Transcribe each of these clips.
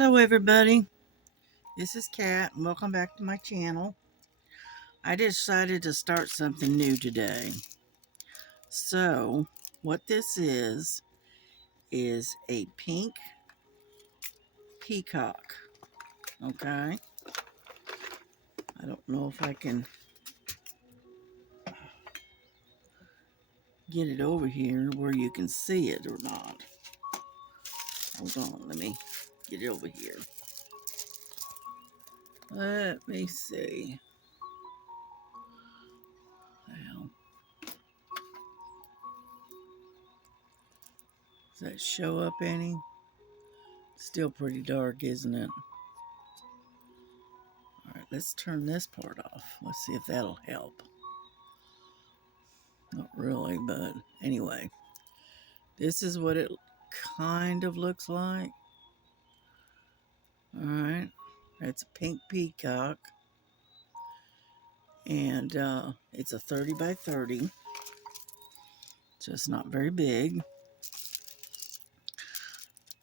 Hello everybody, this is Kat and welcome back to my channel. I decided to start something new today. So what this is a pink peacock. Okay, I don't know if I can get it over here where you can see it or not. Hold on, let me get it over here. Let me see. Well, does that show up any? Still pretty dark, isn't it? Alright, let's turn this part off. Let's see if that'll help. Not really, but anyway. This is what it kind of looks like. Alright. That's a pink peacock. And it's a 30 by 30. So it's not very big.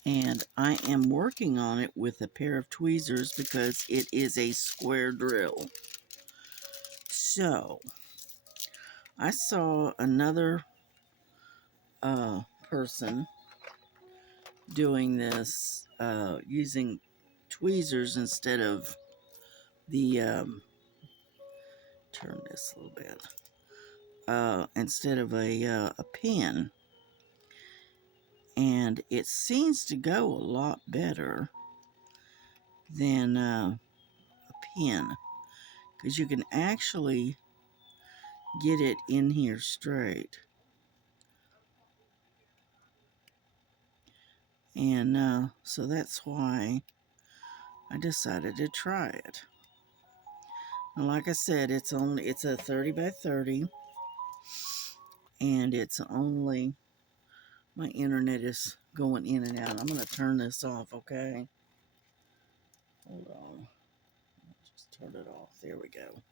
And I am working on it with a pair of tweezers because it is a square drill. So, I saw another person doing this using tweezers instead of the turn this a little bit instead of a pen, and it seems to go a lot better than a pen because you can actually get it in here straight. And so that's why I decided to try it. And like I said, it's a 30 by 30, and it's only, my internet is going in and out. I'm going to turn this off, okay? Hold on. Just turn it off. There we go.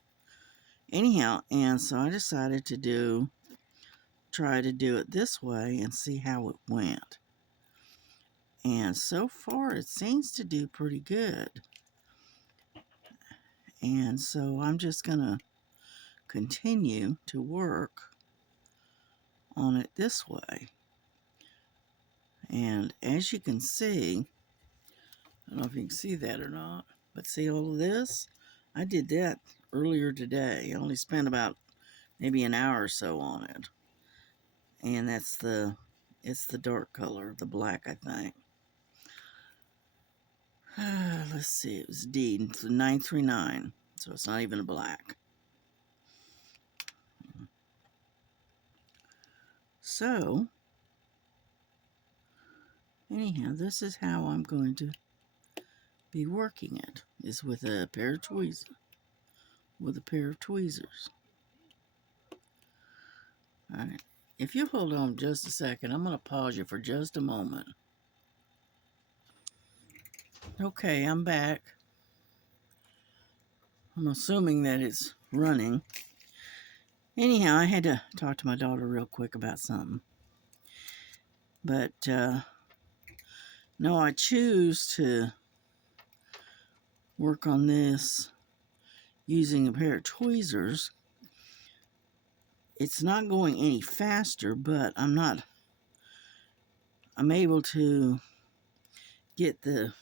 Anyhow, and so I decided to try to do it this way and see how it went. And so far, it seems to do pretty good. And so I'm just going to continue to work on it this way. And as you can see, I don't know if you can see that or not, but see all of this? I did that earlier today. I only spent about maybe an hour or so on it. And it's the dark color, the black, I think. Let's see, it was D, it's 939, so it's not even a black. So, anyhow, this is how I'm going to be working it, is with a pair of tweezers. Alright, if you hold on just a second, I'm going to pause you for just a moment. Okay, I'm back. I'm assuming that it's running. Anyhow, I had to talk to my daughter real quick about something. But, no, I choose to work on this using a pair of tweezers. It's not going any faster, but I'm able to get the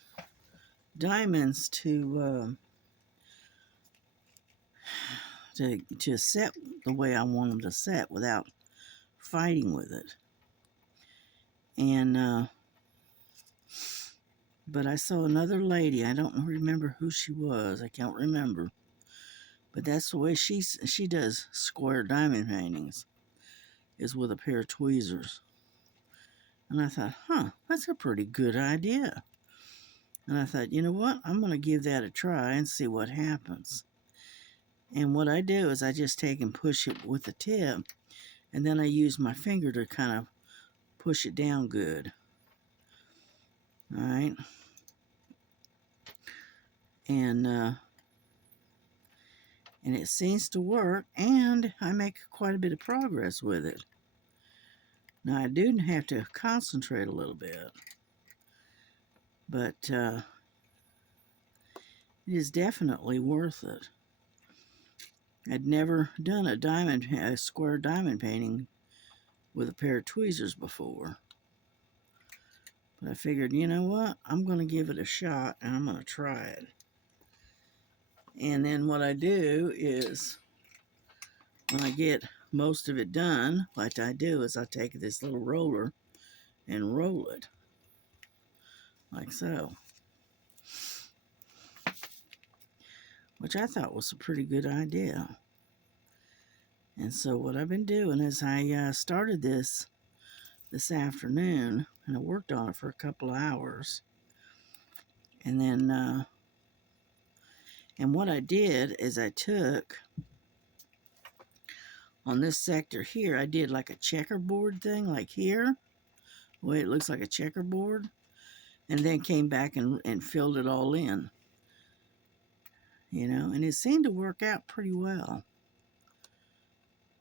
diamonds to set the way I want them to set without fighting with it. And but I saw another lady. I don't remember who she was. I can't remember. But that's the way she does square diamond paintings, is with a pair of tweezers. And I thought, that's a pretty good idea. And I thought, you know what? I'm going to give that a try and see what happens. And what I do is I just take and push it with the tip, and then I use my finger to kind of push it down good. All right. And it seems to work, and I make quite a bit of progress with it. Now, I do have to concentrate a little bit, but It is definitely worth it. I'd never done a square diamond painting with a pair of tweezers before. But I figured, you know what? I'm going to give it a shot and I'm going to try it. And then what I do is, when I get most of it done, what I do is I take this little roller and roll it. Like so. Which I thought was a pretty good idea. And so what I've been doing is I started this afternoon, and I worked on it for a couple of hours. And then, and what I did is I took, on this sector here, I did like a checkerboard thing, like here, the way it looks like a checkerboard, and then came back and filled it all in. You know, and it seemed to work out pretty well.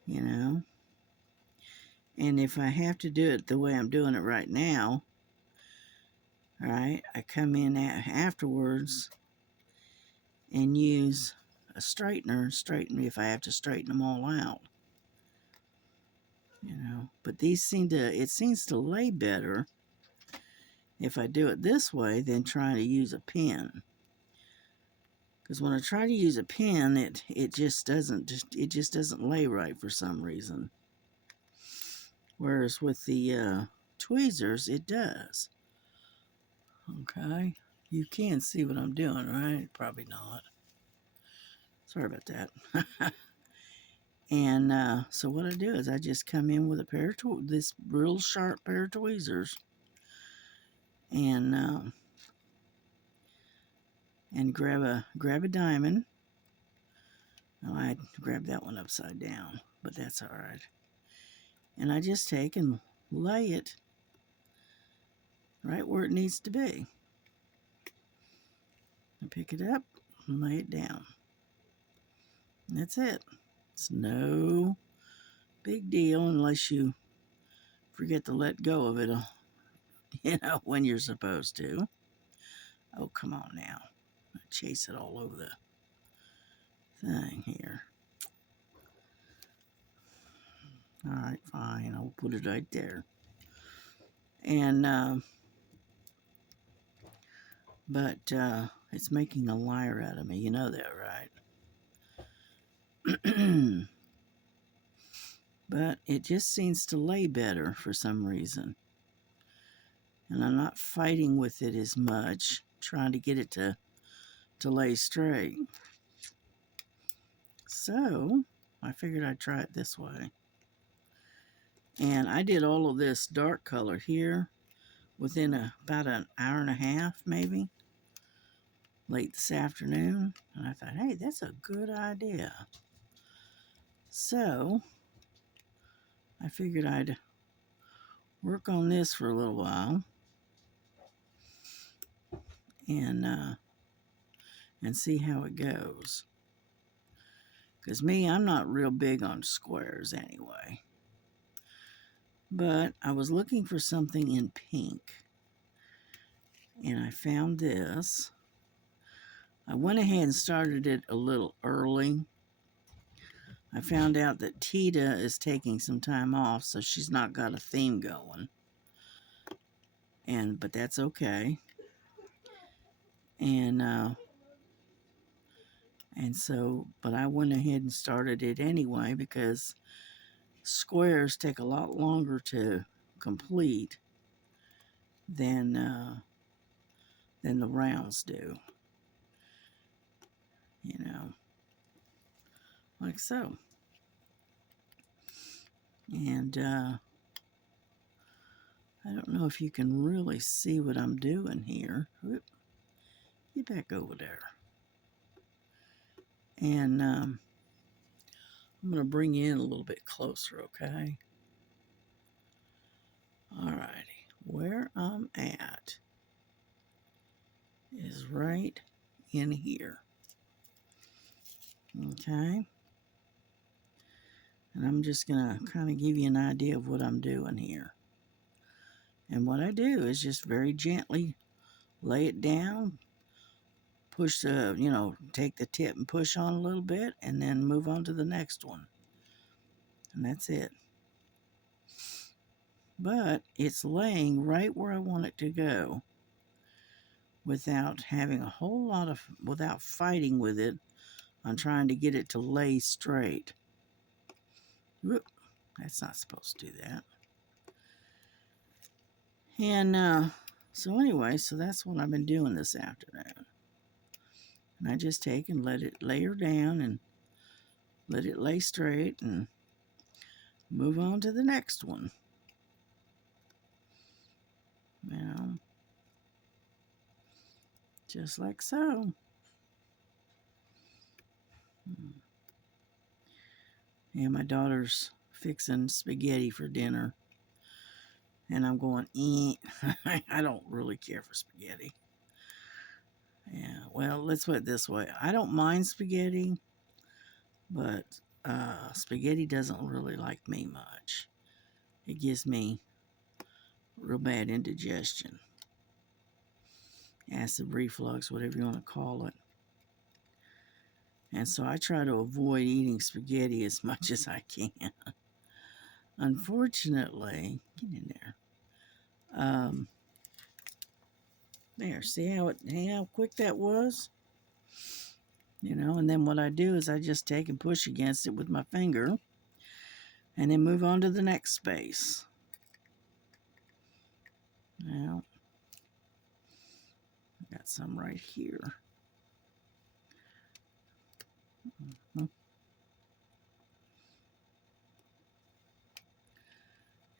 You know, and if I have to do it the way I'm doing it right now, all right, I come in afterwards and use a straightener and straighten me if I have to straighten them all out. You know, but these it seems to lay better if I do it this way than trying to use a pen. Because when I try to use a pen, it just doesn't lay right for some reason. Whereas with the tweezers, it does. Okay, you can see what I'm doing, right? Probably not. Sorry about that. And so what I do is I just come in with a pair of this real sharp pair of tweezers, and grab a diamond. Oh, I grabbed that one upside down, but that's all right. And I just take and lay it right where it needs to be. I pick it up and lay it down. And that's it. It's no big deal unless you forget to let go of it, you know, when you're supposed to. Oh, come on now. I chase it all over the thing here. All right, fine. I'll put it right there. And, but it's making a liar out of me. You know that, right? But it just seems to lay better for some reason. And I'm not fighting with it as much, trying to get it to lay straight. So I figured I'd try it this way. And I did all of this dark color here within about an hour and a half, maybe, late this afternoon. And I thought, hey, that's a good idea. So I figured I'd work on this for a little while and see how it goes. Because I'm not real big on squares anyway. But I was looking for something in pink. And I found this. I went ahead and started it a little early. I found out that Tita is taking some time off, so she's not got a theme going. But that's okay. But I went ahead and started it anyway because squares take a lot longer to complete than the rounds do. You know, like so. And I don't know if you can really see what I'm doing here. Whoop. Get back over there. And I'm going to bring you in a little bit closer, okay? Alrighty. Where I'm at is right in here. Okay? And I'm just going to kind of give you an idea of what I'm doing here. And what I do is just very gently lay it down, push the, take the tip and push on a little bit and then move on to the next one. And that's it. But it's laying right where I want it to go without having a whole lot of, without fighting with it on trying to get it to lay straight. Whoop, that's not supposed to do that. And so anyway, so that's what I've been doing this afternoon. And I just take and let it lay her down and let it lay straight and move on to the next one. Just like so. And my daughter's fixing spaghetti for dinner. And I'm going, I don't really care for spaghetti. Yeah, well, let's put it this way. I don't mind spaghetti, but spaghetti doesn't really like me much. It gives me real bad indigestion. Acid reflux, whatever you want to call it. And so I try to avoid eating spaghetti as much as I can. Unfortunately, get in there. There, see how quick that was? And then what I do is I just take and push against it with my finger and then move on to the next space. Now, I got some right here.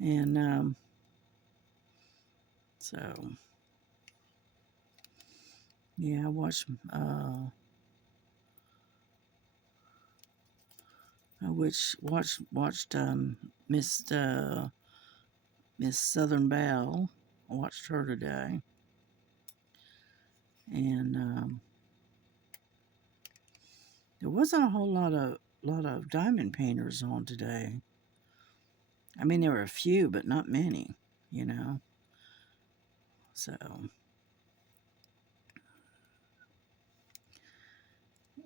And so yeah, I watched Miss Southern Belle. I watched her today, and there wasn't a whole lot of diamond painters on today. I mean, there were a few, but not many. So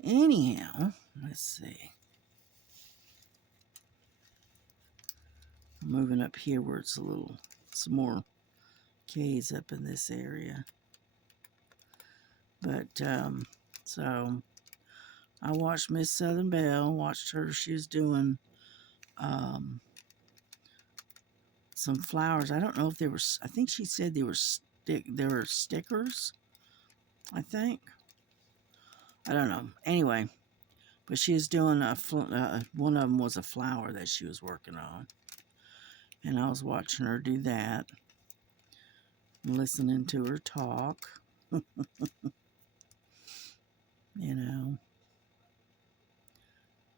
anyhow, let's see. I'm moving up here where it's some more caves up in this area. But so I watched Miss Southern Belle. Watched her. She was doing some flowers. I don't know if they were. I think she said they were stickers. I think. I don't know. Anyway, but she was doing one of them was a flower that she was working on, and I was watching her do that, listening to her talk.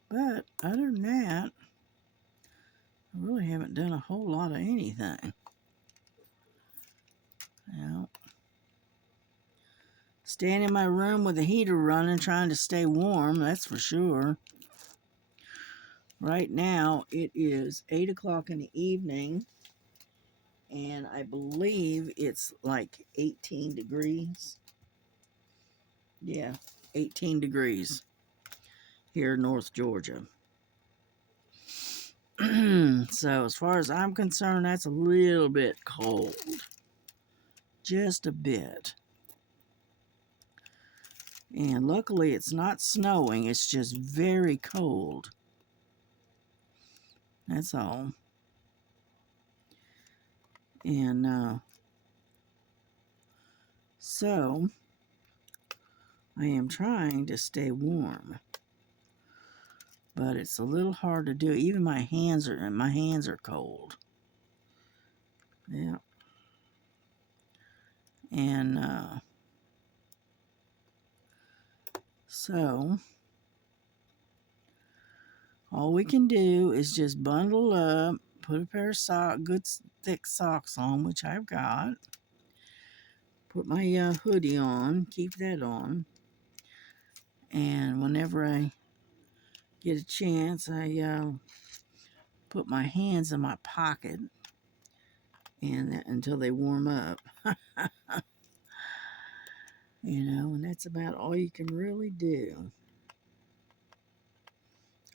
But other than that, I really haven't done a whole lot of anything. Staying in my room with the heater running, trying to stay warm, that's for sure. Right now, it is 8 o'clock in the evening, and I believe it's like 18 degrees. Yeah, 18 degrees here in North Georgia. So as far as I'm concerned, that's a little bit cold. Just a bit. And luckily it's not snowing, it's just very cold. That's all. And so I am trying to stay warm. But it's a little hard to do. Even my hands are cold. Yeah. And so all we can do is just bundle up, put a pair of good thick socks on, which I've got. Put my hoodie on, keep that on. And whenever I get a chance, I put my hands in my pocket and until they warm up. And that's about all you can really do.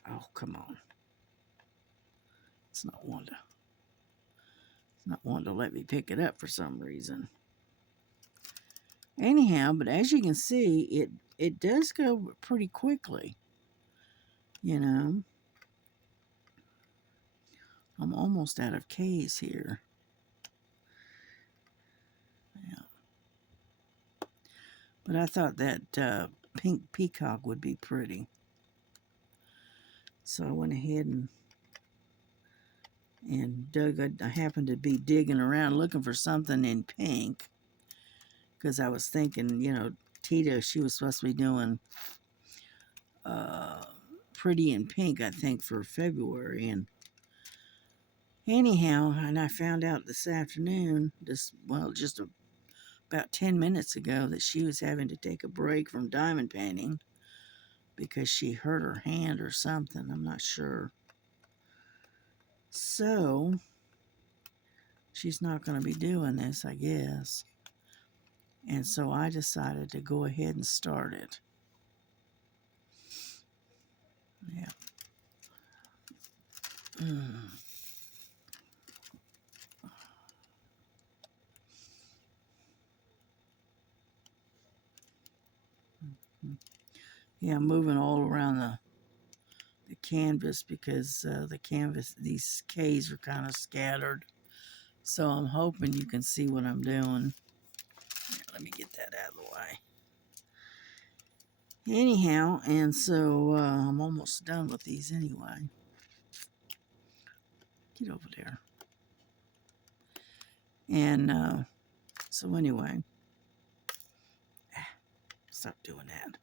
Oh, come on. It's not wanting to let me pick it up for some reason. Anyhow, but as you can see, it does go pretty quickly. You know, I'm almost out of K's here. Yeah. But I thought that pink peacock would be pretty. So I went ahead and dug. I happened to be digging around looking for something in pink. Because I was thinking, you know, Tita, she was supposed to be doing Pretty in Pink, I think, for February. And anyhow, and I found out this afternoon, just about 10 minutes ago, that she was having to take a break from diamond painting because she hurt her hand or something. I'm not sure. So, she's not going to be doing this, I guess. And so I decided to go ahead and start it. Yeah. Yeah, I'm moving all around the canvas because these K's are kind of scattered. So I'm hoping you can see what I'm doing. Here, let me get that out of the way. Anyhow, and so I'm almost done with these anyway. Get over there. And so anyway, stop doing that.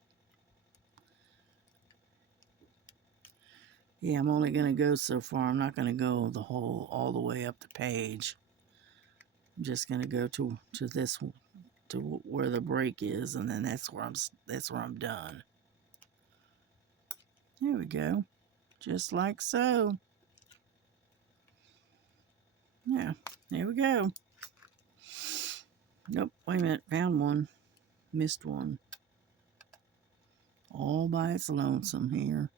Yeah, I'm only going to go so far. I'm not going to go all the way up the page. I'm just going to go to where the break is, and then that's where I'm done. There we go. Just like so. Yeah, there we go. Nope, wait a minute. Found one. Missed one. All by its lonesome here.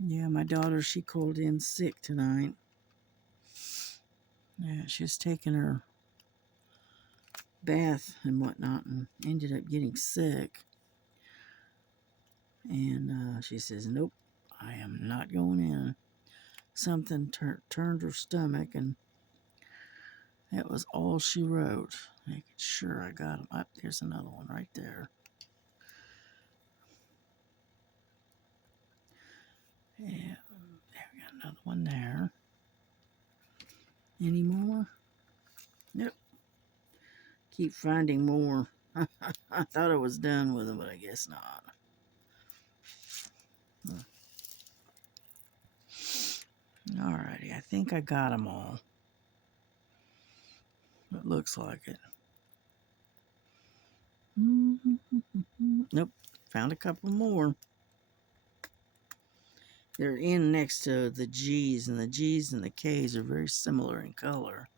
Yeah, my daughter, she called in sick tonight. Yeah, she's taking her bath and whatnot and ended up getting sick. And she says, nope, I am not going in. Something turned her stomach, and that was all she wrote. Making sure I got them. Up, there's another one right there. Yeah, there we got another one there. Any more? Nope. Keep finding more. I thought I was done with them, but I guess not. Alrighty, I think I got them all. It looks like it. Nope, found a couple more. They're in next to the G's, and the G's and the K's are very similar in color.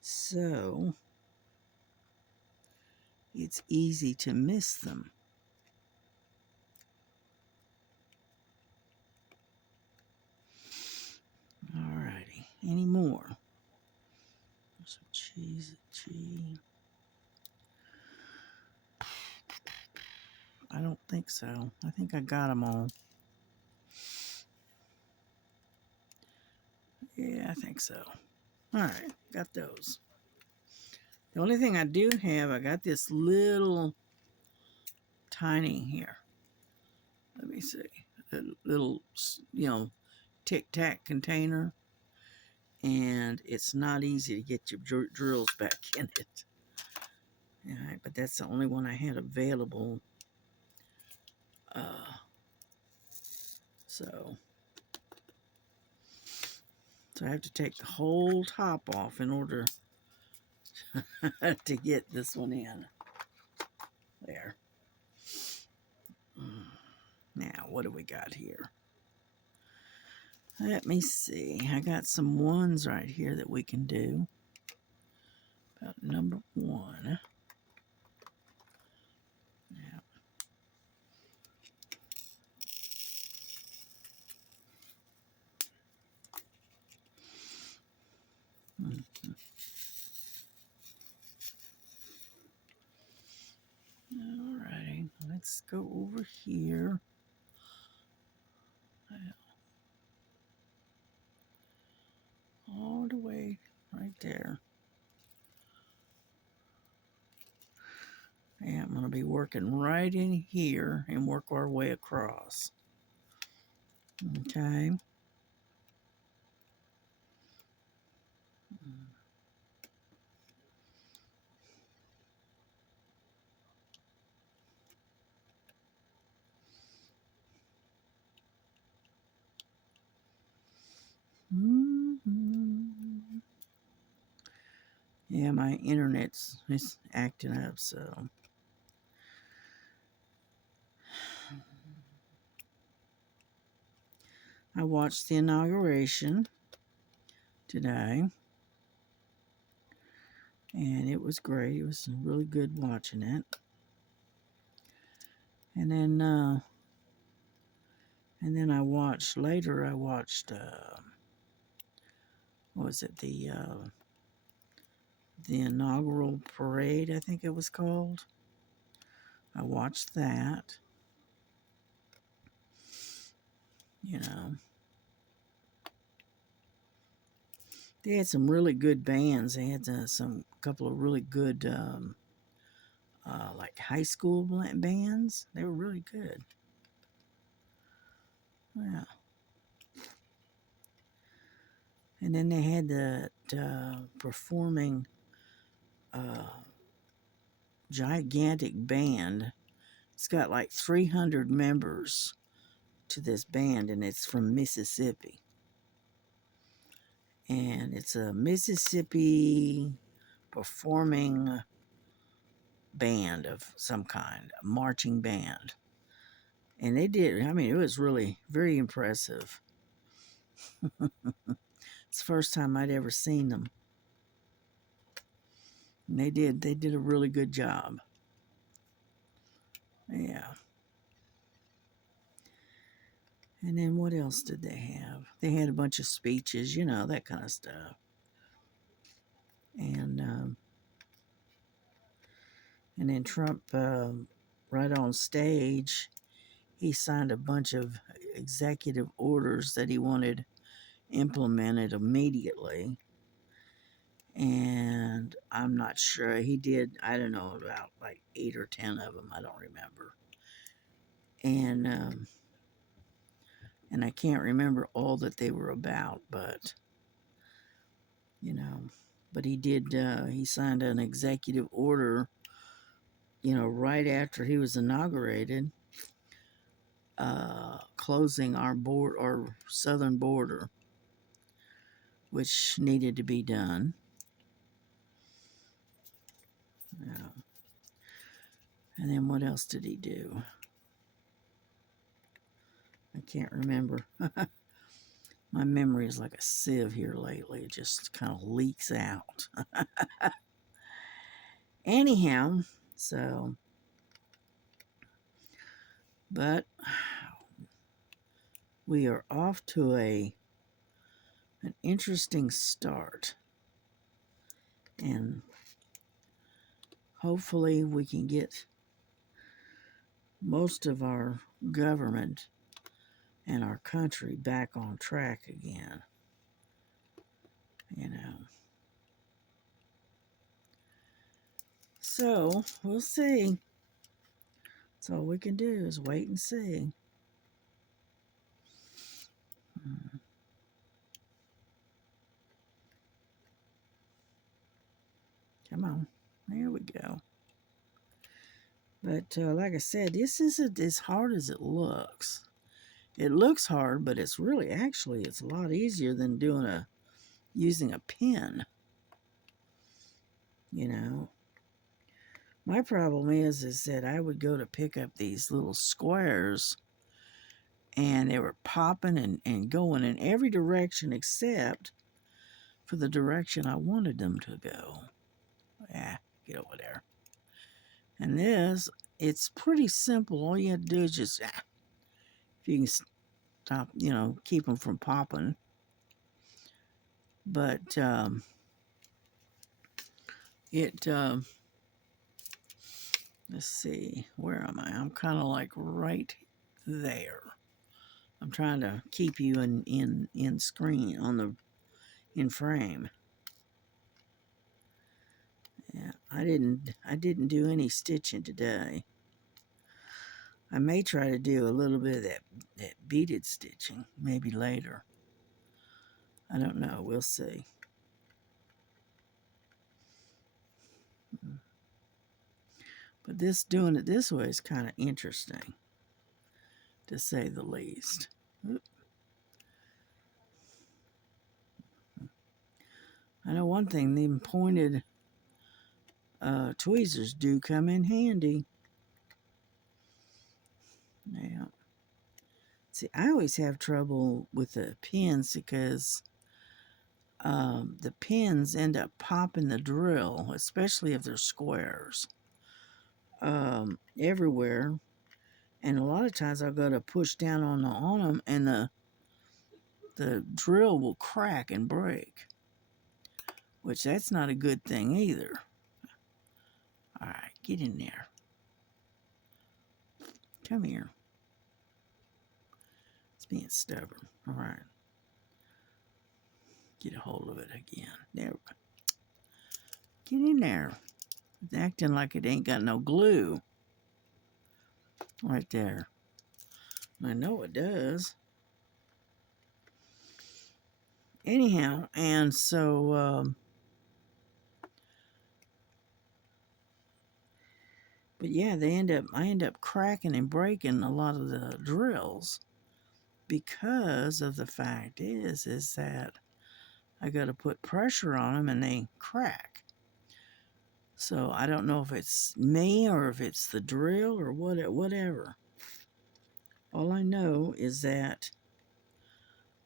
So, it's easy to miss them. Alrighty, any more? There's a G's, a G. I don't think so. I think I got them all. Yeah, I think so. Alright, got those. The only thing I do have, I got this little tiny here. Let me see. A little, tic-tac container. And it's not easy to get your drills back in it. Alright, but that's the only one I had available. So I have to take the whole top off in order to get this one in. There. Now, what do we got here? Let me see. I got some ones right here that we can do. About number 1. Yeah. Alrighty, let's go over here. All the way right there. And I'm going to be working right in here and work our way across. Okay. Yeah, my internet's is acting up, so. I watched the inauguration today, and it was great. It was really good watching it. And then I watched later. I watched what was it, the inaugural parade, I think it was called. I watched that. You know, they had some really good bands. They had some couple of really good like high school bands. They were really good. Yeah. And then they had the performing gigantic band. It's got like 300 members to this band, and it's from Mississippi. And it's a Mississippi performing band of some kind, a marching band. And they did, I mean, it was really very impressive. It's the first time I'd ever seen them. And they did a really good job. Yeah. And then what else did they have? They had a bunch of speeches, you know, that kind of stuff. And then Trump, right on stage, he signed a bunch of executive orders that he wanted implemented immediately. And I'm not sure he did. I don't know, about like 8 or 10 of them. I don't remember. And I can't remember all that they were about, but you know, but he did. He signed an executive order, you know, right after he was inaugurated, closing our southern border, which needed to be done. Yeah. And then what else did he do? I can't remember. My memory is like a sieve here lately. It just kind of leaks out. Anyhow, so, but we are off to an interesting start. And hopefully we can get most of our government and our country back on track again. You know. So, we'll see. That's all we can do is wait and see. Come on. There we go. But like I said, this isn't as hard as it looks. It looks hard, but it's really, actually, it's a lot easier than using a pen. You know. My problem is that I would go to pick up these little squares, and they were popping and going in every direction except for the direction I wanted them to go. Get over there. And this, it's pretty simple. All you have to do is just, if you can stop, keep them from popping. But let's see, where am I? I'm kind of like right there. I'm trying to keep you in screen in frame. Yeah, I didn't do any stitching today. I may try to do a little bit of that beaded stitching maybe later. I don't know. We'll see. But doing it this way is kind of interesting, to say the least. Oop. I know one thing, them pointed tweezers do come in handy. Now, see, I always have trouble with the pins because the pins end up popping the drill, especially if they're squares, everywhere. And a lot of times I'll go to push down on them, and the drill will crack and break, which that's not a good thing either. All right, get in there. Come here. It's being stubborn. All right. Get a hold of it again. There we go. Get in there. It's acting like it ain't got no glue. Right there. I know it does. Anyhow, and so, but yeah, I end up cracking and breaking a lot of the drills because of the fact is that I got to put pressure on them and they crack. So I don't know if it's me or if it's the drill or whatever. All I know is that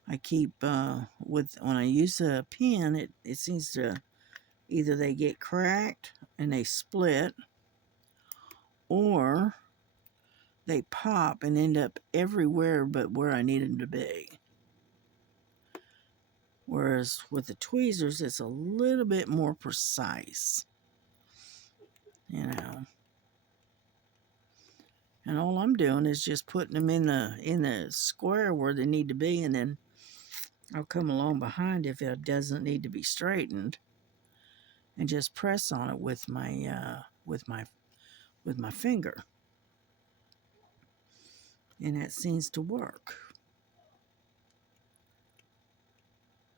I keep when I use a pin, it seems to either they get cracked and they split, or they pop and end up everywhere but where I need them to be. Whereas with the tweezers, it's a little bit more precise, And all I'm doing is just putting them in the square where they need to be, and then I'll come along behind if it doesn't need to be straightened, and just press on it with my finger, and that seems to work.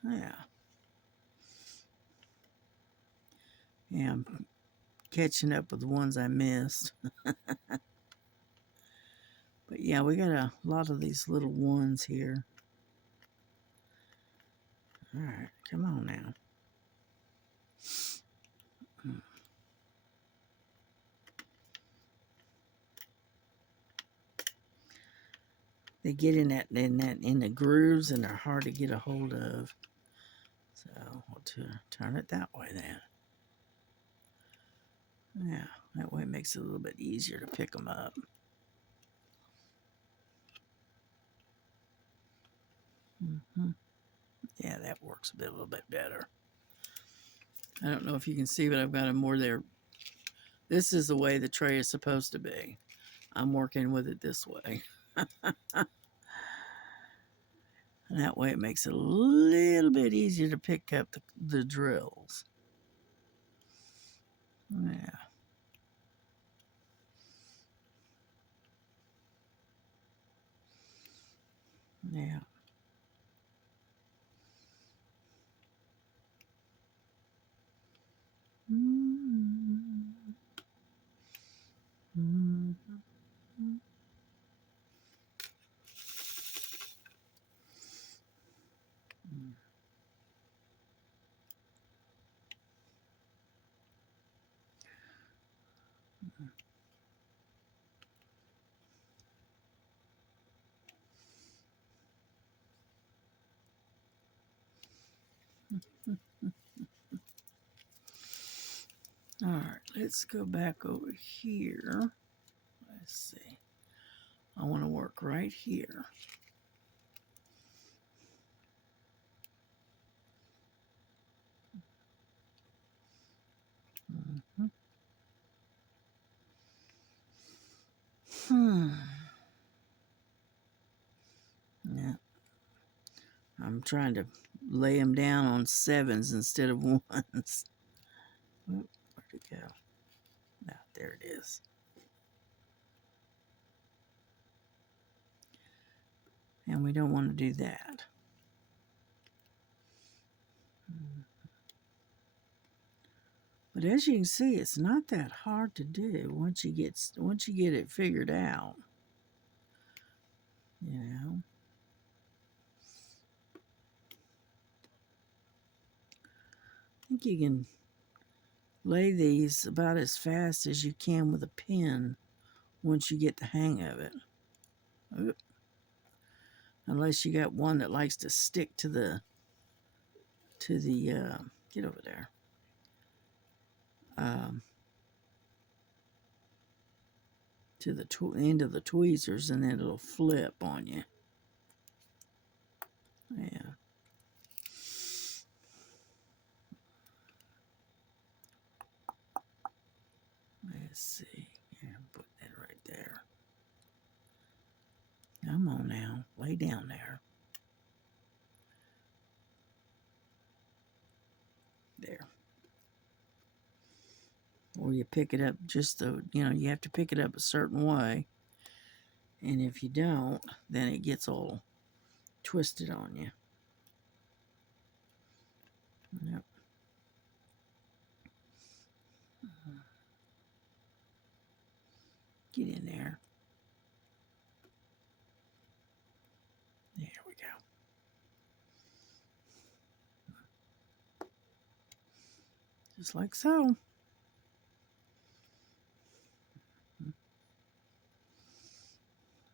Yeah, I'm catching up with the ones I missed. But yeah, we got a lot of these little ones here. All right, come on now. They get in the grooves, and they're hard to get a hold of. So we'll turn it that way then. Yeah, that way it makes it a little bit easier to pick them up. Yeah, that works a little bit better. I don't know if you can see, but I've got them more there. This is the way the tray is supposed to be. I'm working with it this way. And that way it makes it a little bit easier to pick up the drills. Yeah. Yeah. All right, let's go back over here. Let's see. I want to work right here. Mhm. Yeah, I'm trying to lay them down on sevens instead of ones. Where'd it go? No, there it is. And we don't want to do that. But as you can see, it's not that hard to do once you get it figured out. You know. I think you can lay these about as fast as you can with a pen once you get the hang of it. Oop. Unless you got one that likes to stick to the get over there. Um, to the end of the tweezers, and then it'll flip on you. Yeah. Let's see. Yeah, put that right there. Come on now, lay down there. There. Or you pick it up you have to pick it up a certain way. And if you don't, then it gets all twisted on you. Yep. Get in there. There we go. Just like so.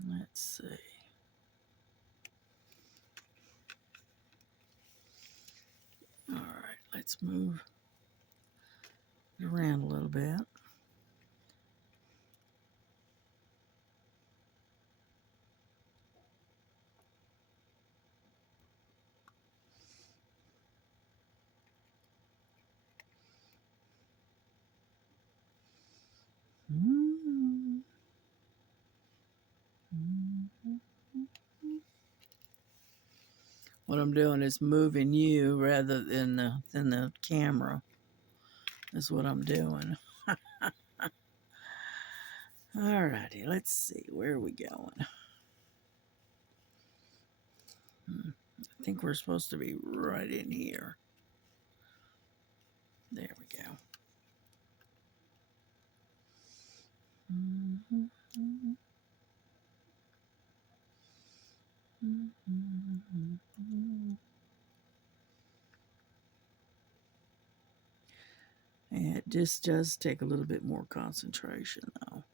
Let's see. All right, let's move it around a little bit. What I'm doing is moving you rather than the camera. Is what I'm doing. Alrighty, let's see. Where are we going? I think we're supposed to be right in here. There we go. And it just does take a little bit more concentration, though.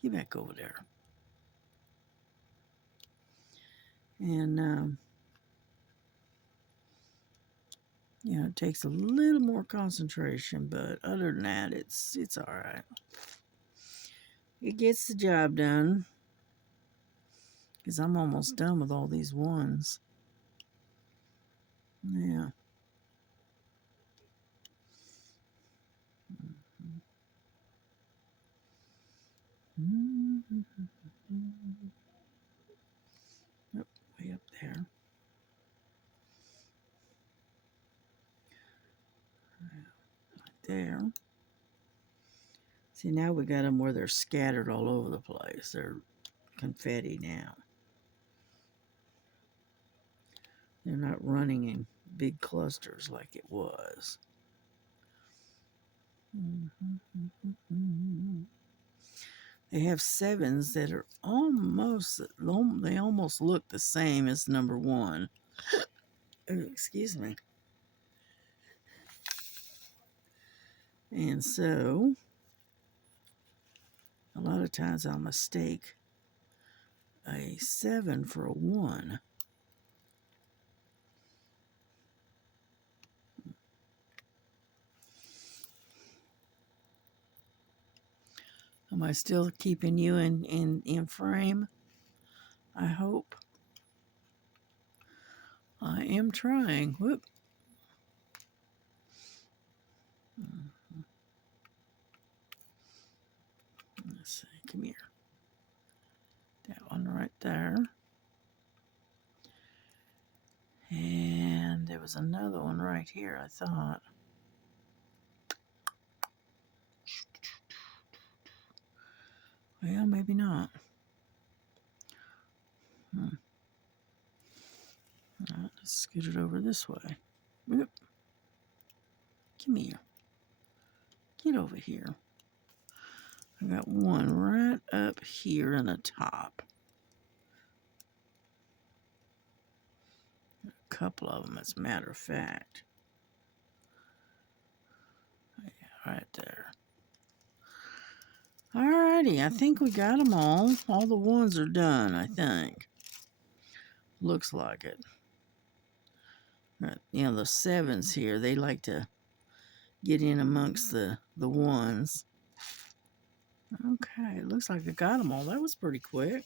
Get back over there. And it takes a little more concentration, but other than that, it's all right. It gets the job done. Because I'm almost done with all these ones. Yeah. Yep, way up there. Right there. See, now we got them where they're scattered all over the place. They're confetti now. They're not running in big clusters like it was. They have sevens that are they almost look the same as number one. Oh, excuse me. And so, a lot of times I'll mistake a 7 for a 1. Am I still keeping you in frame? I hope. I am trying. Whoop. Let's see. Come here. That one right there. And there was another one right here, I thought. Well, maybe not. Let's scoot it over this way. Whoop. Come here. Get over here. I got one right up here in the top. A couple of them, as a matter of fact. Yeah, right there. Alrighty, I think we got them all. All the ones are done, I think. Looks like it. You know, the 7s here, they like to get in amongst the ones. Okay, it looks like I got them all. That was pretty quick.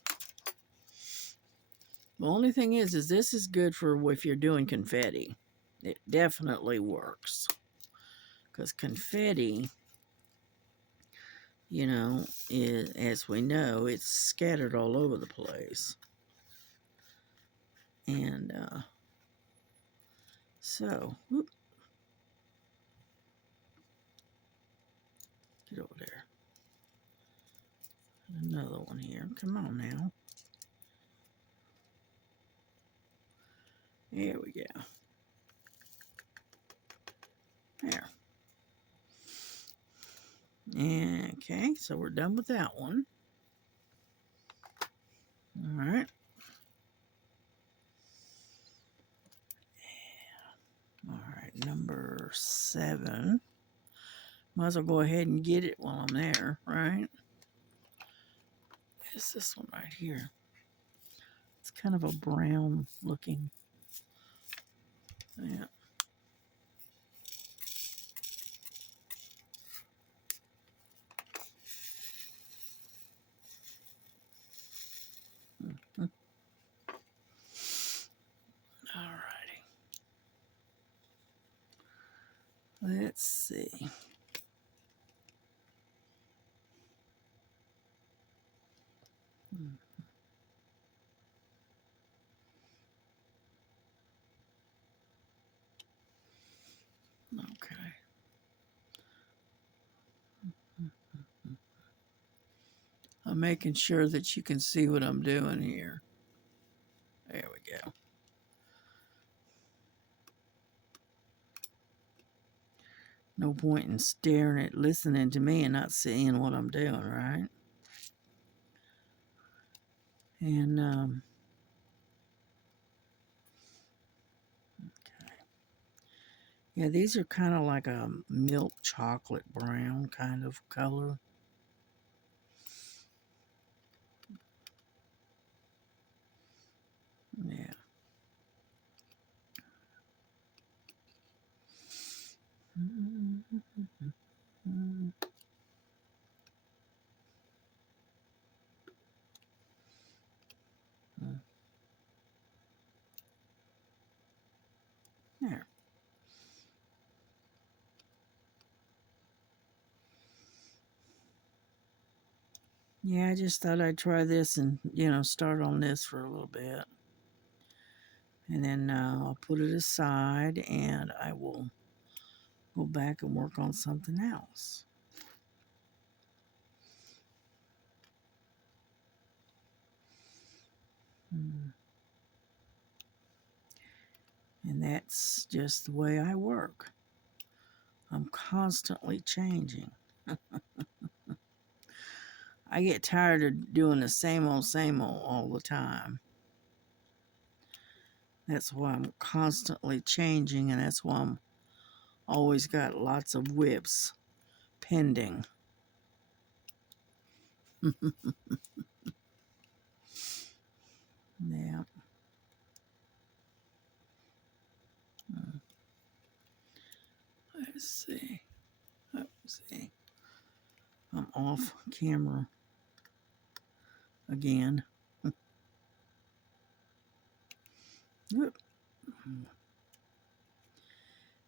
The only thing is this is good for if you're doing confetti. It definitely works. Because confetti, you know, as we know, it's scattered all over the place. And so, whoop, get over there. Another one here. Come on now. There we go. There. Okay, so we're done with that one. All right. All right, number 7. Might as well go ahead and get it while I'm there, right? It's this one right here. It's kind of a brown looking. Yeah. Alrighty. Let's see. Okay. I'm making sure that you can see what I'm doing here. There we go. No point in staring at, listening to me and not seeing what I'm doing, right? And, okay. Yeah, these are kind of like a milk chocolate brown kind of color. Yeah. There. Yeah, I just thought I'd try this and, you know, start on this for a little bit. And then I'll put it aside and I will go back and work on something else. And that's just the way I work. I'm constantly changing. I get tired of doing the same old all the time. That's why I'm constantly changing, and that's why I'm always got lots of whips pending. off camera again.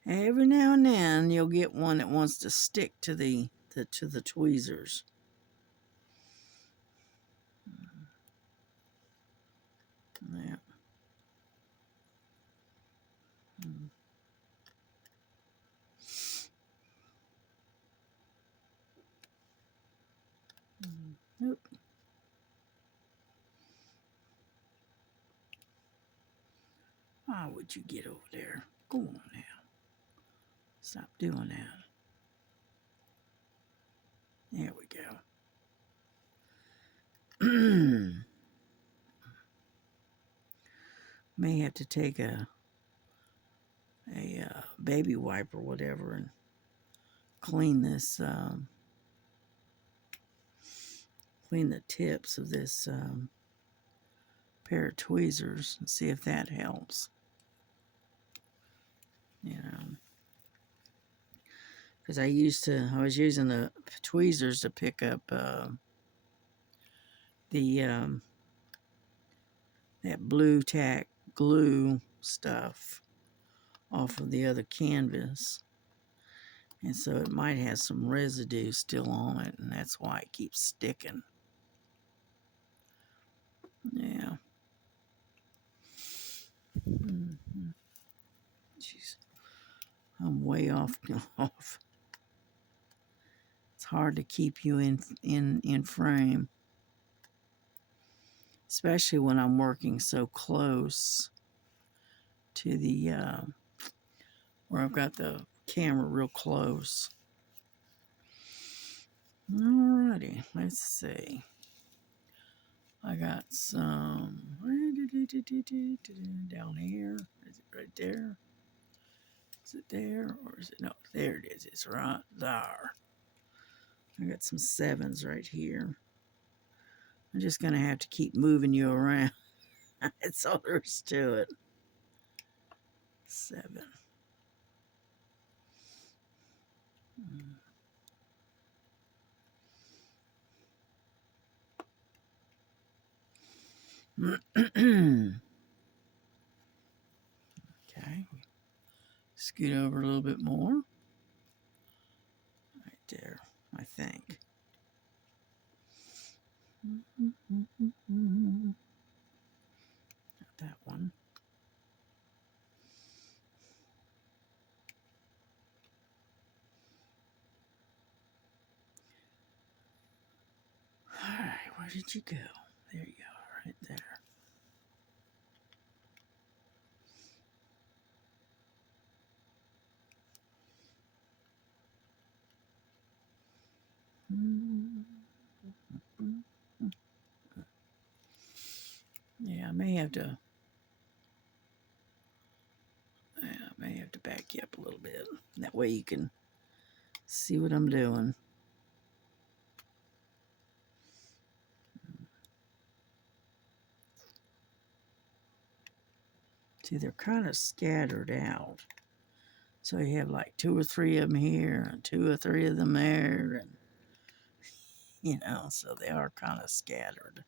Every now and then you'll get one that wants to stick to the tweezers. Yeah. Nope. Why would you get over there? Go on now. Stop doing that. There we go. May have to take a baby wipe or whatever and clean this, clean the tips of this pair of tweezers and see if that helps. You know, because I was using the tweezers to pick up the that blue tack glue stuff off of the other canvas, and so it might have some residue still on it, and that's why it keeps sticking. Yeah. Jeez, I'm way off. It's hard to keep you in frame, especially when I'm working so close to the where I've got the camera real close. Alrighty, let's see. I got some down here. Is it right there? Is it there or is it? No, there it is. It's right there. I got some 7s right here. I'm just gonna have to keep moving you around. That's all there is to it. 7. Okay. Scoot over a little bit more. Right there, I think. Not that one. All right, where did you go? There you are, right there. Yeah, I may have to back you up a little bit. That way you can see what I'm doing. See, they're kind of scattered out. So you have like 2 or 3 of them here and 2 or 3 of them there, and you know, so they are kind of scattered.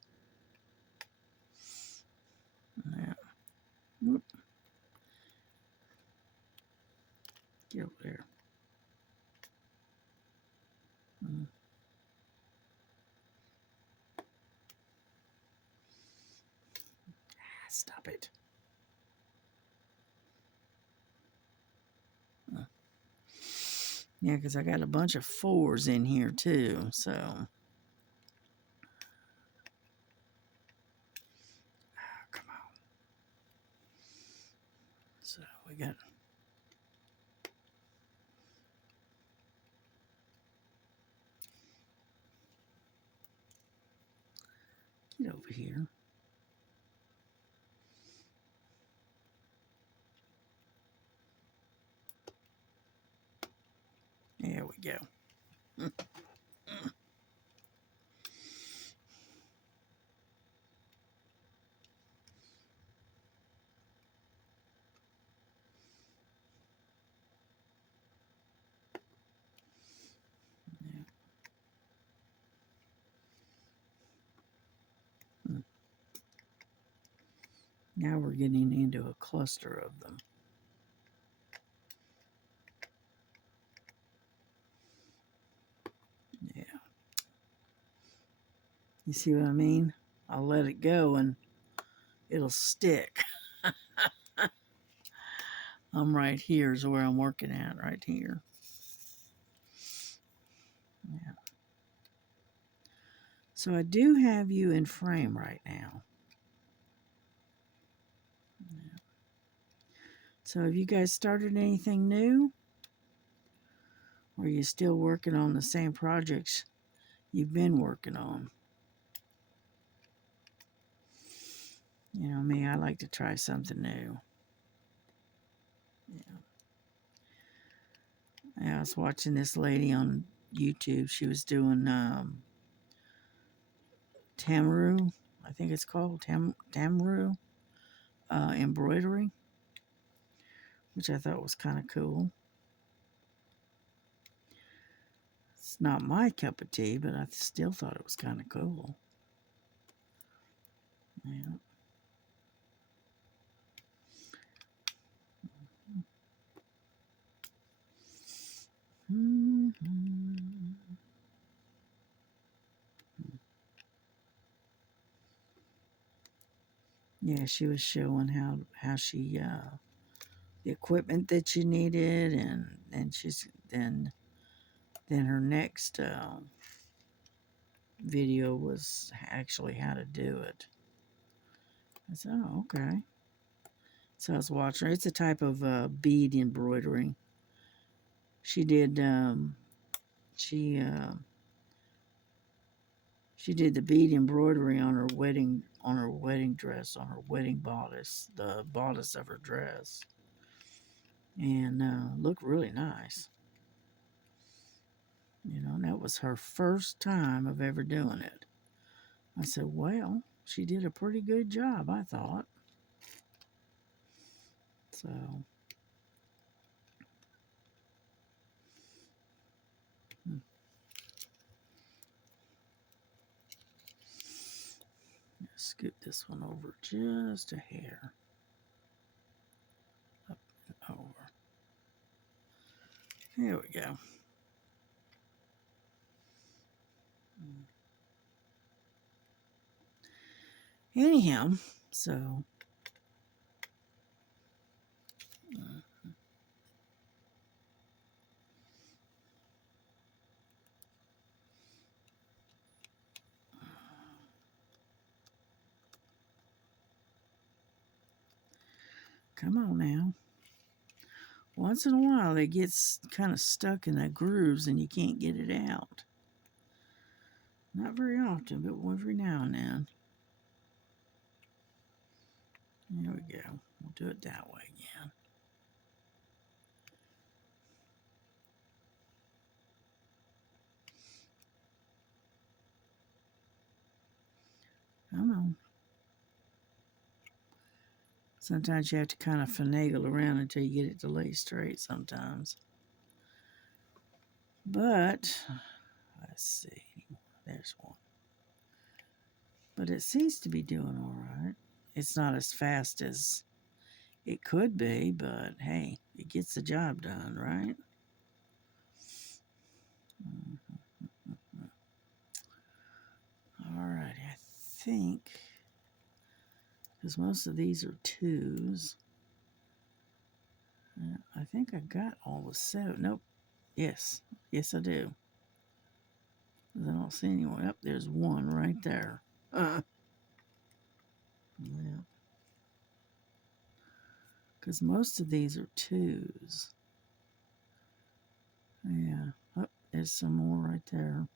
Yeah. Whoop. Get over there. Stop it. Yeah, because I got a bunch of 4s in here too, so. Come on. So we got. Get over here. There we go. Now we're getting into a cluster of them. Yeah. You see what I mean? I'll let it go and it'll stick. I'm right here is where I'm working at, right here. Yeah. So I do have you in frame right now. Yeah. So have you guys started anything new? Or are you still working on the same projects you've been working on? You know me, I like to try something new. Yeah. I was watching this lady on YouTube. She was doing Tamaru, I think it's called Tamaru embroidery, which I thought was kind of cool. It's not my cup of tea, but I still thought it was kind of cool. Yeah. Mm-hmm. Yeah, she was showing how she the equipment that you needed, and she's then her next video was actually how to do it. I said, oh, okay. So I was watching her. It's a type of bead embroidery. She did she did the bead embroidery on her wedding dress, on her wedding bodice, the bodice of her dress, and looked really nice. You know, and that was her first time of ever doing it. I said, well, she did a pretty good job, I thought. So, scoot this one over just a hair. Up and over. There we go. Anyhow, so come on now. Once in a while, it gets kind of stuck in the grooves and you can't get it out. Not very often, but every now and then. There we go. We'll do it that way again. Come on. Sometimes you have to kind of finagle around until you get it to lay straight sometimes. But, let's see. There's one. But it seems to be doing all right. It's not as fast as it could be, but hey, it gets the job done, right? All right, I think, because most of these are twos, I think I got all the seven. Nope. Yes, I do. I don't see anyone. Up there's one right there. Yeah. Because most of these are twos. Yeah. Oh, there's some more right there.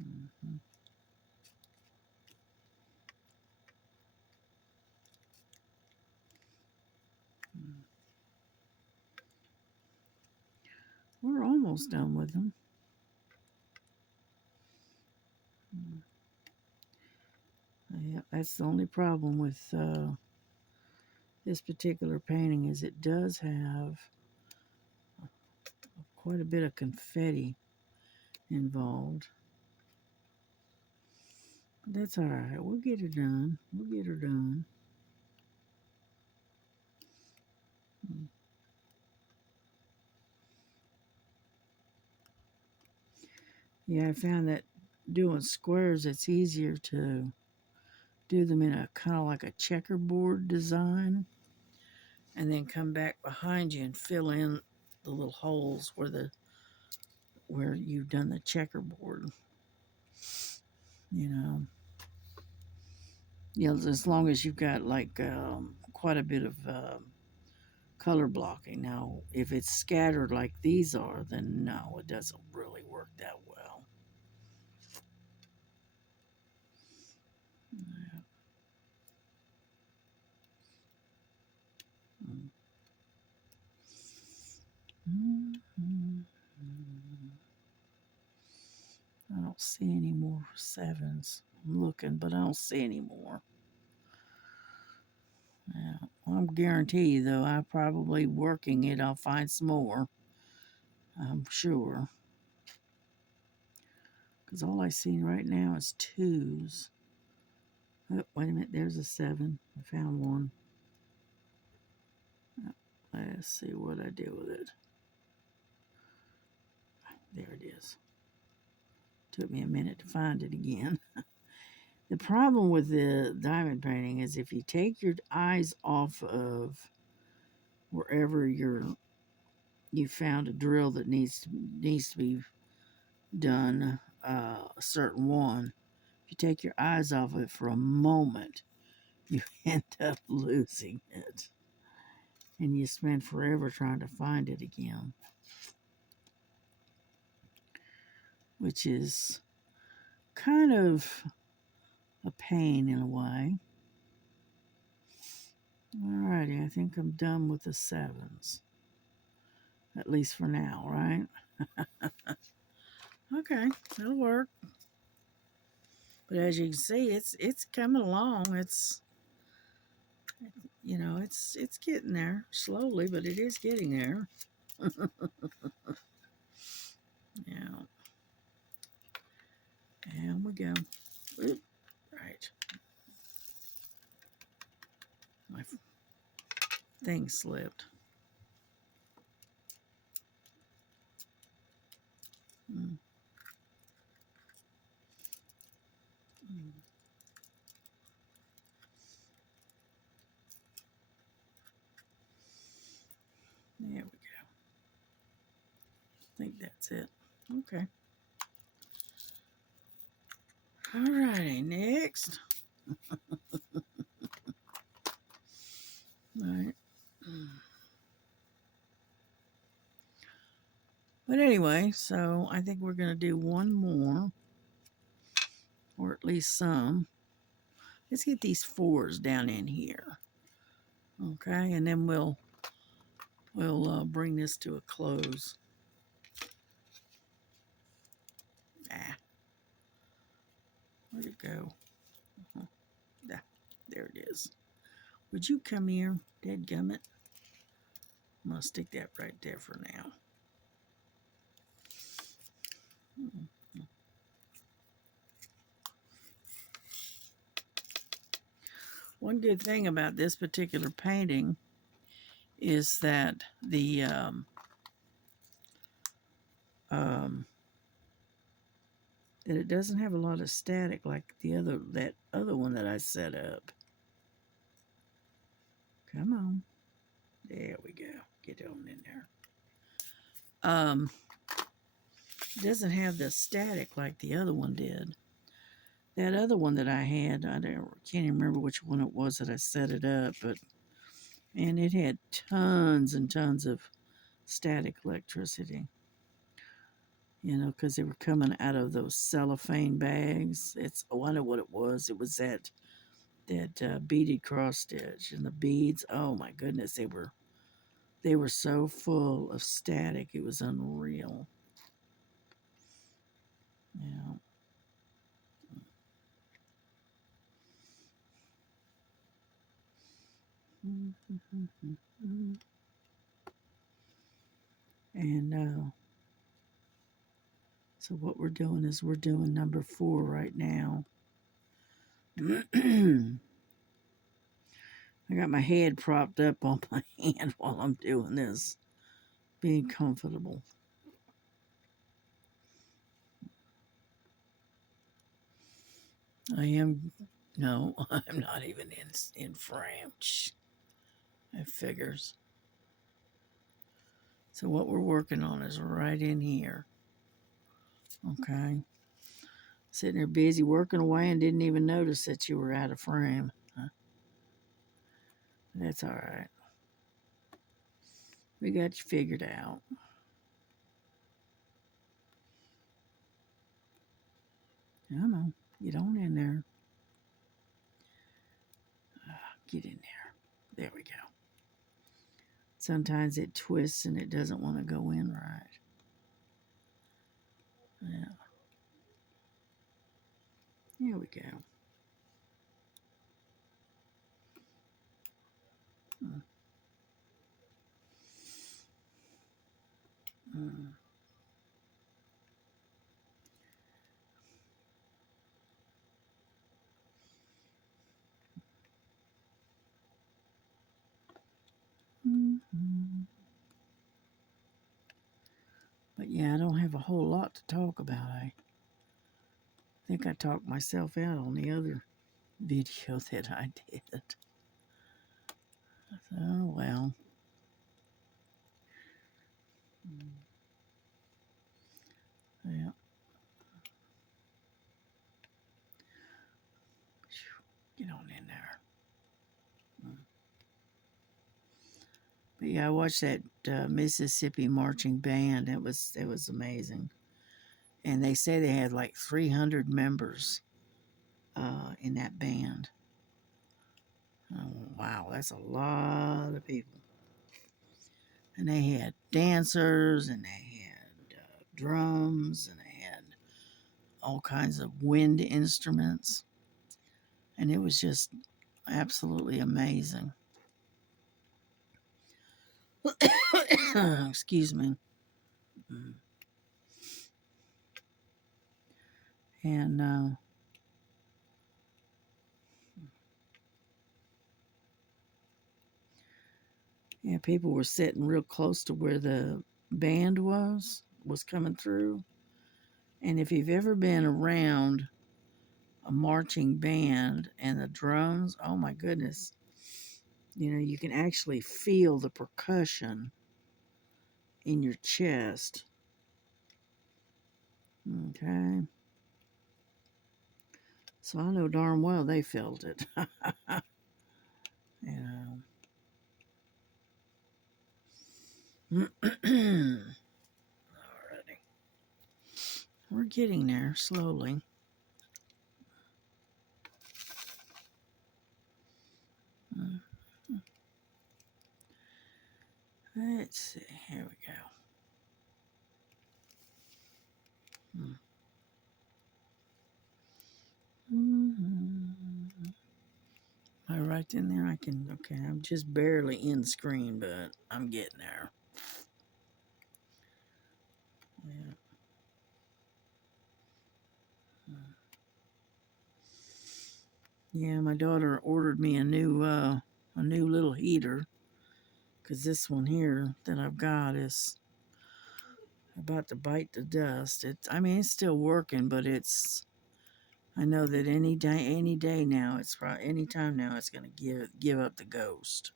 Mm-hmm. We're almost done with them. Yeah, that's the only problem with this particular painting is it does have quite a bit of confetti involved. That's all right. We'll get her done. We'll get her done. Yeah, I found that doing squares, it's easier to do them in a kind of like a checkerboard design, and then come back behind you and fill in the little holes where you've done the checkerboard. You know, as long as you've got like quite a bit of color blocking. Now, if it's scattered like these are, then no, it doesn't really work that well. I don't see any more sevens. I'm looking, but I don't see any more. Yeah, well, I'm guarantee you, though, I probably working it, I'll find some more. I'm sure. Because all I see right now is twos. Oh, wait a minute, there's a seven. I found one. Let's see what I do with it. There it is. Took me a minute to find it again. The problem with the diamond painting is if you take your eyes off of wherever you found a drill that needs to be done, a certain one, if you take your eyes off it for a moment, you end up losing it, and you spend forever trying to find it again, which is kind of a pain in a way. Alrighty, I think I'm done with the sevens, at least for now, right? Okay, that'll work. But as you can see, it's coming along. It's getting there slowly, but it is getting there. Yeah, and we go. Oop, right, my thing slipped. Mm, mm. There we go. I think that's it. Okay. All righty, next. All right. But anyway, so I think we're going to do one more, or at least some. Let's get these fours down in here. Okay, and then we'll bring this to a close. Ah, where'd it go? Ah, there it is. Would you come here, dadgummit? I'm going to stick that right there for now. One good thing about this particular painting is that that it doesn't have a lot of static like that other one that I set up. Come on. There we go. Get on in there. It doesn't have the static like the other one did. That other one that I had, can't even remember which one it was that I set it up, but man, it had tons and tons of static electricity. Because they were coming out of those cellophane bags. I know what it was. It was that beaded cross stitch, and the beads. Oh my goodness, they were so full of static. It was unreal. Yeah. And so what we're doing is we're doing number 4 right now. I got my head propped up on my hand while I'm doing this, being comfortable. I am, no, I'm not even in frame. It figures. So what we're working on is right in here. Okay. Sitting there busy working away and didn't even notice that you were out of frame. Huh? That's all right. We got you figured out. Come on. Get on in there. Get in there. There we go. Sometimes it twists and it doesn't want to go in right. Yeah. Here we go. Mm. Mm. Mm-hmm. But yeah, I don't have a whole lot to talk about. I think I talked myself out on the other video that I did. Oh well. Yeah. Get on in there. But yeah, I watched that Mississippi marching band. It was amazing, and they say they had like 300 members in that band. Oh, wow, that's a lot of people. And they had dancers, and they had drums, and they had all kinds of wind instruments, and it was just absolutely amazing. Excuse me. And yeah, people were sitting real close to where the band was coming through. And if you've ever been around a marching band and the drums, oh my goodness, you can actually feel the percussion in your chest. Okay. So I know darn well they felt it. you know. Alrighty. We're getting there slowly. Let's see. Here we go. Am I right in there? Okay, I'm just barely in screen, but I'm getting there. Yeah. Yeah, my daughter ordered me a new little heater because this one here that I've got is about to bite the dust. It's still working, but I know that any day now, any time now, it's gonna give up the ghost.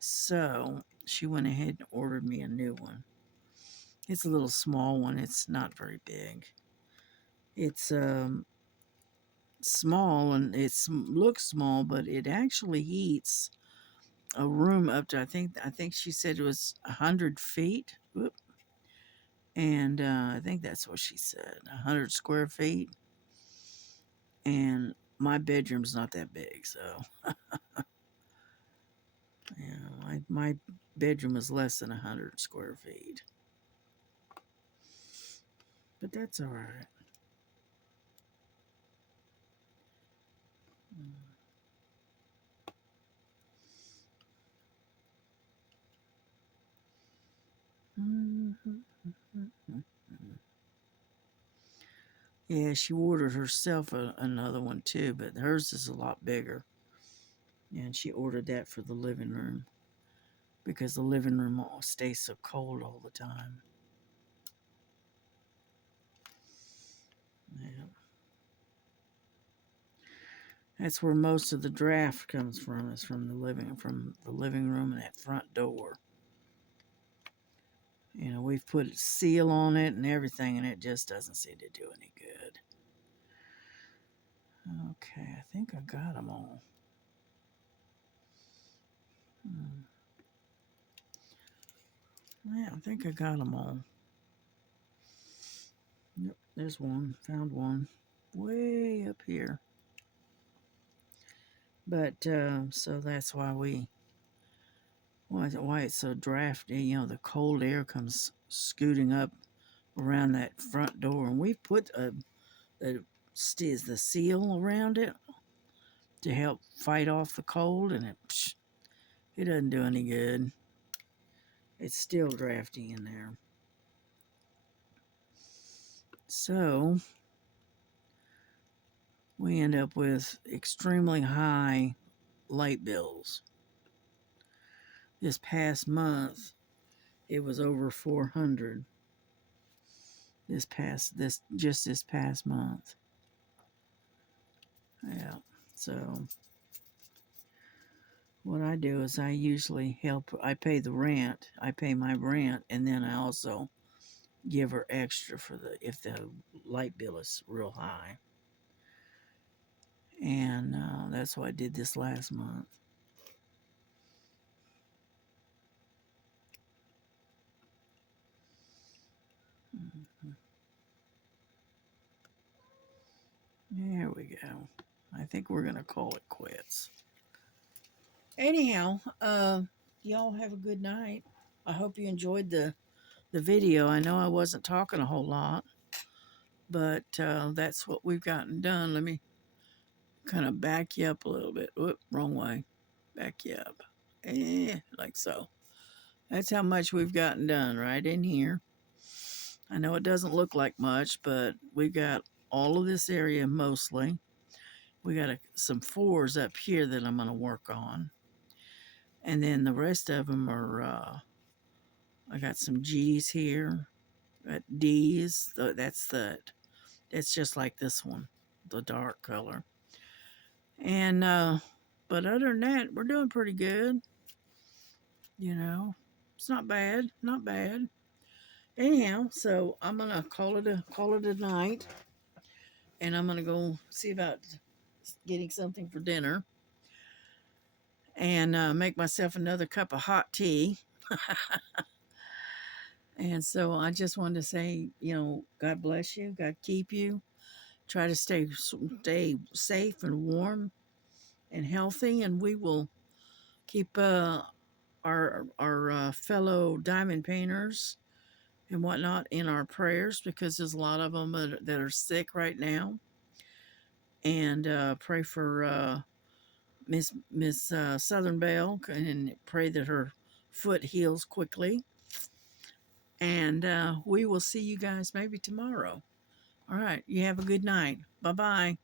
So she went ahead and ordered me a new one. It's a little small one. It's not very big. It's small and it looks small, but it actually heats a room up to I think she said it was 100 feet. Whoop. And I think that's what she said, 100 square feet. And my bedroom's not that big, so my bedroom is less than 100 square feet. But that's all right. Yeah, she ordered herself another one too, but hers is a lot bigger. And she ordered that for the living room because the living room stays so cold all the time. Yeah. That's where most of the draft comes from, is from the living room and that front door. You know, we've put a seal on it and everything, and it just doesn't seem to do any good. Okay, I think I got them all. Yeah, I think I got them all. Yep, there's one. Found one. Way up here. But, so that's why it's so drafty. You know, the cold air comes scooting up around that front door. And we've put the seal around it to help fight off the cold, and it doesn't do any good. It's still drafty in there. So we end up with extremely high light bills. This past month, it was over 400. This past month. Yeah. So what I do is I usually I pay the rent. I pay my rent, and then I also give her extra for if the light bill is real high. And that's what I did this last month. There we go. I think we're going to call it quits. Anyhow, y'all have a good night. I hope you enjoyed the video. I know I wasn't talking a whole lot, but that's what we've gotten done. Let me kind of back you up a little bit. Whoop, wrong way. Back you up. Like so. That's how much we've gotten done right in here. I know it doesn't look like much, but we've got all of this area mostly. We got some fours up here that I'm going to work on. And then the rest of them are, I got some G's here. Got D's. That's just like this one, the dark color. And, but other than that, we're doing pretty good. You know, it's not bad, not bad. Anyhow, so I'm gonna call it a night, and I'm gonna go see about getting something for dinner, and make myself another cup of hot tea. And so I just wanted to say, God bless you, God keep you. Try to stay safe and warm and healthy, and we will keep our fellow diamond painters and whatnot in our prayers, because there's a lot of them that are sick right now. And pray for Miss Southern Belle, and pray that her foot heals quickly. And we will see you guys maybe tomorrow. All right. You have a good night. Bye-bye.